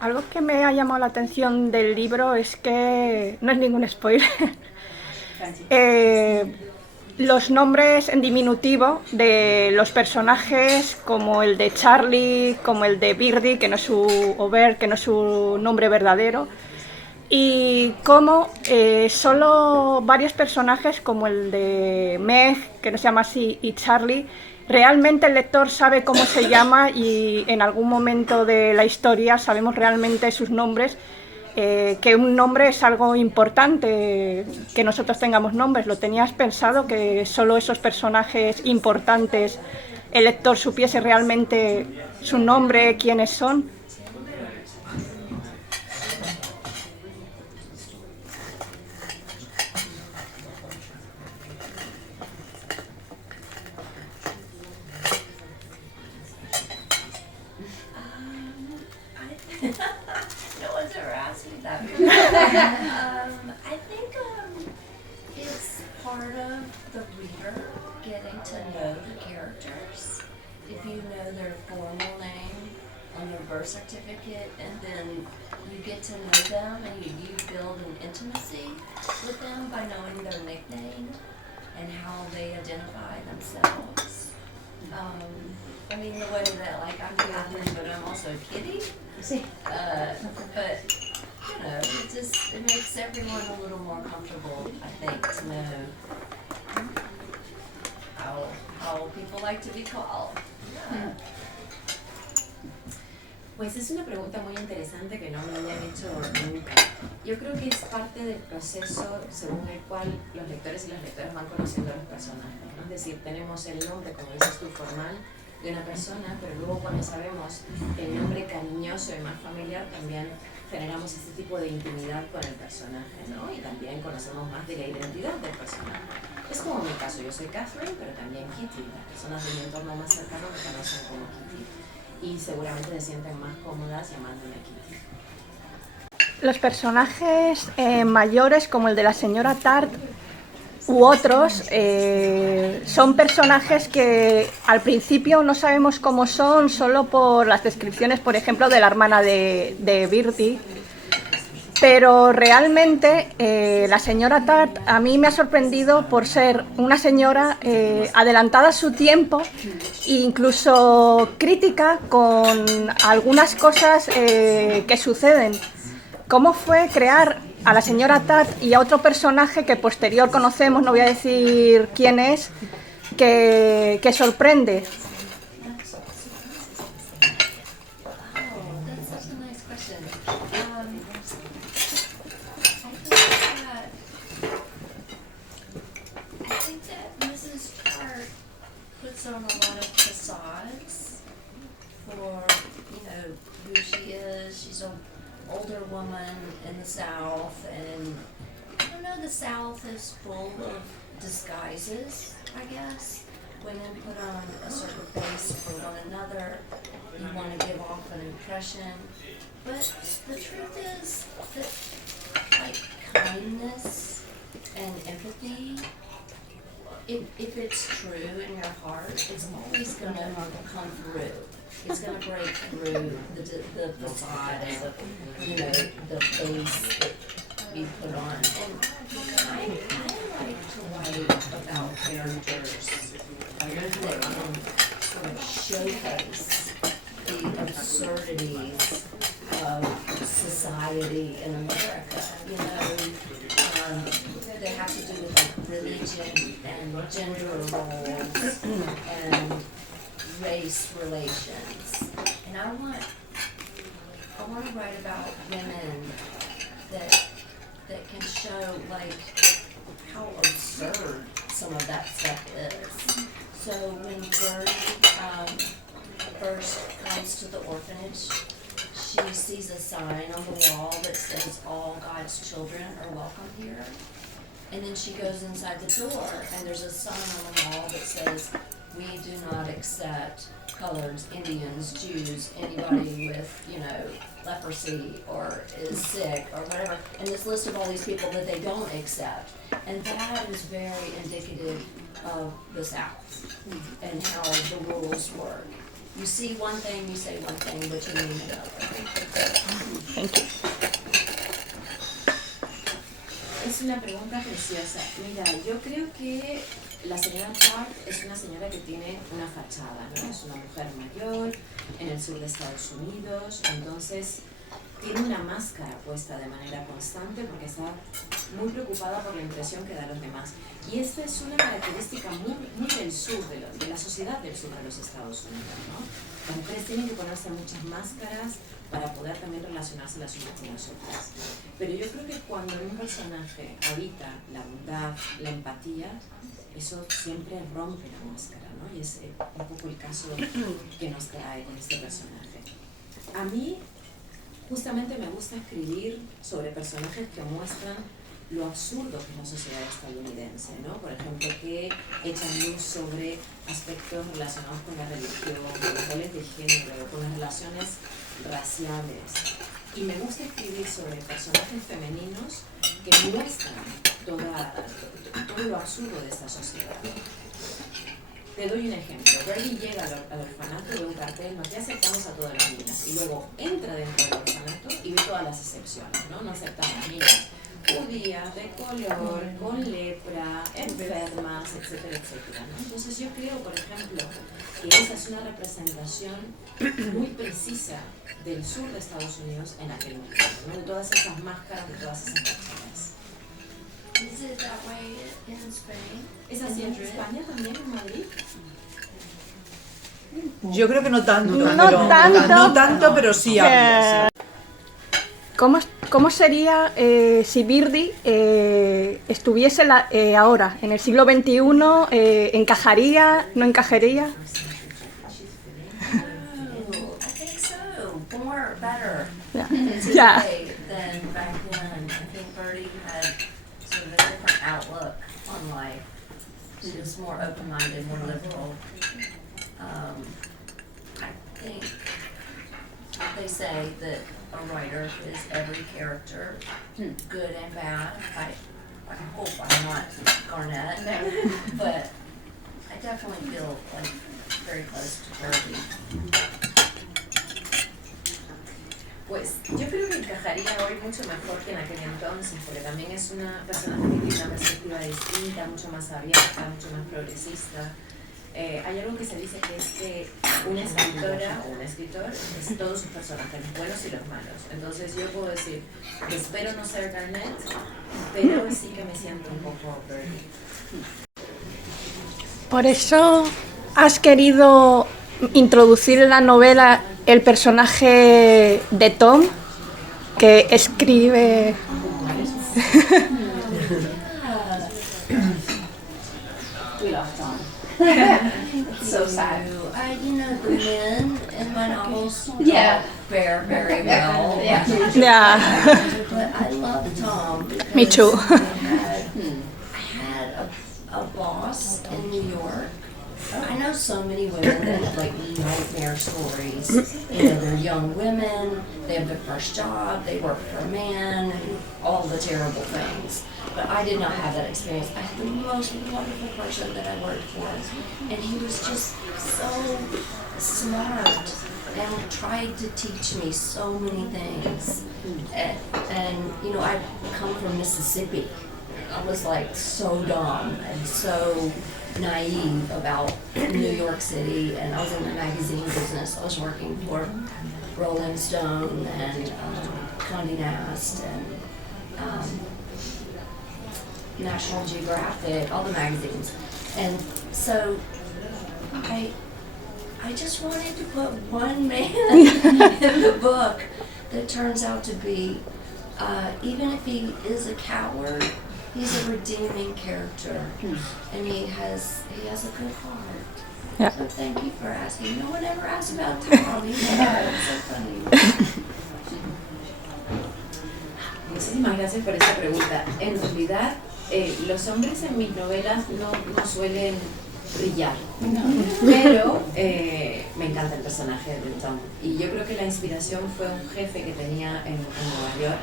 Algo que me ha llamado la atención del libro es que no es ningún spoiler. eh, los nombres en diminutivo de los personajes, como el de Charlie, como el de Birdie, que no es su, o Bert, que no es su nombre verdadero, y cómo solo varios personajes, como el de Meg, que no se llama así, y Charlie, realmente el lector sabe cómo se llama y en algún momento de la historia sabemos realmente sus nombres. Que un nombre es algo importante, que nosotros tengamos nombres. ¿Lo tenías pensado, que solo esos personajes importantes el lector supiese realmente su nombre, quiénes son? No one's ever asked me that. I think it's part of the reader getting to know the characters. If you know their formal name on their birth certificate, and then you get to know them and you build an intimacy with them by knowing their nickname and how they identify themselves. I mean, the way that, like, I'm Catherine, but I'm also Kitty. Sí. But, you know, it makes everyone a little more comfortable, I think, to know how people like to be called. Yeah. Pues es una pregunta muy interesante que no me habían hecho nunca. Yo creo que es parte del proceso según el cual los lectores y las lectoras van conociendo a los personajes, ¿no? Es decir, tenemos el nombre, como dices tú, formal de una persona, pero luego cuando sabemos el nombre cariñoso y más familiar, también generamos ese tipo de intimidad con el personaje, ¿no? Y también conocemos más de la identidad del personaje. Es como mi caso, yo soy Catherine, pero también Kitty. Las personas de mi entorno más cercano me conocen como Kitty. Y seguramente se sienten más cómodas llamándome Kitty. Los personajes mayores, como el de la señora Tart u otros, son personajes que al principio no sabemos cómo son, solo por las descripciones, por ejemplo, de la hermana de Birdie. Pero realmente la señora Tart a mí me ha sorprendido por ser una señora adelantada a su tiempo e incluso crítica con algunas cosas que suceden. ¿Cómo fue crear a la señora Tart y a otro personaje que posterior conocemos, no voy a decir quién es, que sorprende? On a lot of facades for, you know, who she is. She's an older woman in the South, and I don't know, the South is full of disguises, I guess. Women put on a certain face for one another. You want to give off an impression. But the truth is that, like, kindness and empathy, if it's true in your heart, it's always going to come through. It's going to break through the facade and you know, the face that you put on. And I like to write about characters that can sort of showcase the absurdities of society in America. You know, they have to do with like religion and gender roles and race relations. And I want to write about women that can show like how absurd some of that stuff is. So when Birdie first comes to the orphanage, she sees a sign on the wall that says all God's children are welcome here. And then she goes inside the door and there's a sign on the wall that says, we do not accept coloreds, Indians, Jews, anybody with, you know, leprosy or is sick or whatever. And this list of all these people that they don't accept. And that is very indicative of the South and how the rules work. You see one thing, you say one thing, but you mean another. Thank you. Es una pregunta preciosa. Mira, yo creo que la señora Tart es una señora que tiene una fachada, ¿no? Es una mujer mayor en el sur de Estados Unidos, entonces tiene una máscara puesta de manera constante porque está muy preocupada por la impresión que da a los demás. Y esta es una característica muy del sur, de la sociedad del sur de los Estados Unidos, ¿no? Las mujeres tienen que ponerse muchas máscaras para poder también relacionarse las unas con las otras. Pero yo creo que cuando un personaje habita la bondad, la empatía, eso siempre rompe la máscara, ¿no? Y es un poco el caso que nos trae con este personaje. A mí, justamente me gusta escribir sobre personajes que muestran lo absurdo que es la sociedad estadounidense, ¿no? Por ejemplo, que echan luz sobre aspectos relacionados con la religión, con los roles de género, con las relaciones raciales. Y me gusta escribir sobre personajes femeninos que muestran todo lo absurdo de esta sociedad. Te doy un ejemplo. Birdie llega al orfanato, ve un cartel, no, que aceptamos a todas las niñas. Y luego entra dentro del orfanato y ve todas las excepciones, ¿no? No aceptan a las niñas judías, de color, con lepra, enfermas, etcétera, etcétera, ¿no? Entonces yo creo, por ejemplo, que esa es una representación muy precisa del sur de Estados Unidos en aquel momento, ¿no? De todas esas máscaras, de todas esas personas. Is it that way in Spain? ¿Es así en España también, en Madrid? Yo creo que no tanto, No tanto. Pero sí había. Sí. ¿Cómo sería si Birdie estuviese ahora, en el siglo XXI? ¿Encajaría? ¿No encajaría? I think so. More, better. Yeah. Today than back then. I think Birdie had sort of a different outlook on life. She was more open-minded, more liberal. I think they say that a writer is every character, good and bad. I hope I'm not Garnett, but I definitely feel like very close to Birdie. Pues yo creo que encajaría hoy mucho mejor que en aquel entonces, porque también es una personaje que tiene una perspectiva distinta, mucho más abierta, mucho más progresista. Hay algo que se dice que es que una escritora o un escritor es todos sus personajes, los buenos y los malos. Entonces yo puedo decir que espero no ser Garnett, pero sí que me siento un poco Birdie. Por eso has querido introducir en la novela el personaje de Tom, que escribe... We love Tom. So sad. You know, the men in my novels don't fare very well. Yeah. But I love Tom. Because Me too. I had a boss in New York. I know so many women that have like nightmare stories. You know, they're young women, they have their first job, they work for a man, and all the terrible things. But I did not have that experience. I had the most wonderful person that I worked for, and he was just so smart and tried to teach me so many things. And you know, I come from Mississippi. I was like so dumb and so naive about New York City, and I was in the magazine business. I was working for Rolling Stone and Condé Nast and National Geographic, all the magazines. And so I just wanted to put one man in the book that turns out to be, even if he is a coward, he's a redeeming character, and he has a good heart. Yeah. So thank you for asking. No one ever asked about Tom. It's so funny. Muchísimas gracias por esa pregunta. En realidad, los hombres en mis novelas no suelen brillar, pero me encanta el personaje de Tom. Y yo creo que la inspiración fue un jefe que tenía en Nueva York,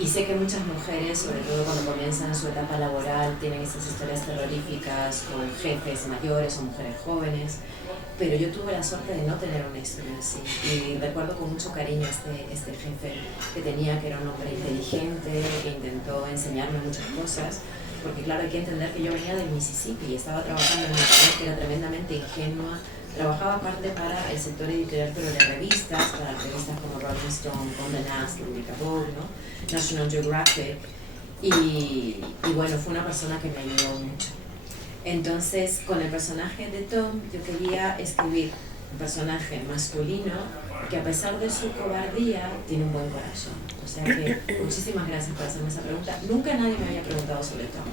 Y sé que muchas mujeres, sobre todo cuando comienzan su etapa laboral, tienen esas historias terroríficas con jefes mayores o mujeres jóvenes, pero yo tuve la suerte de no tener una historia así. Y recuerdo con mucho cariño este jefe que tenía, que era un hombre inteligente, que intentó enseñarme muchas cosas, porque claro, hay que entender que yo venía del Mississippi y estaba trabajando en una ciudad que era tremendamente ingenua. Trabajaba aparte para el sector editorial, pero de revistas, para revistas como Rolling Stone, Condé Nast, Publica Vogue, ¿no? National Geographic, y bueno, fue una persona que me ayudó mucho. Entonces, con el personaje de Tom, yo quería escribir un personaje masculino que a pesar de su cobardía, tiene un buen corazón. O sea que, muchísimas gracias por hacerme esa pregunta. Nunca nadie me había preguntado sobre Tom.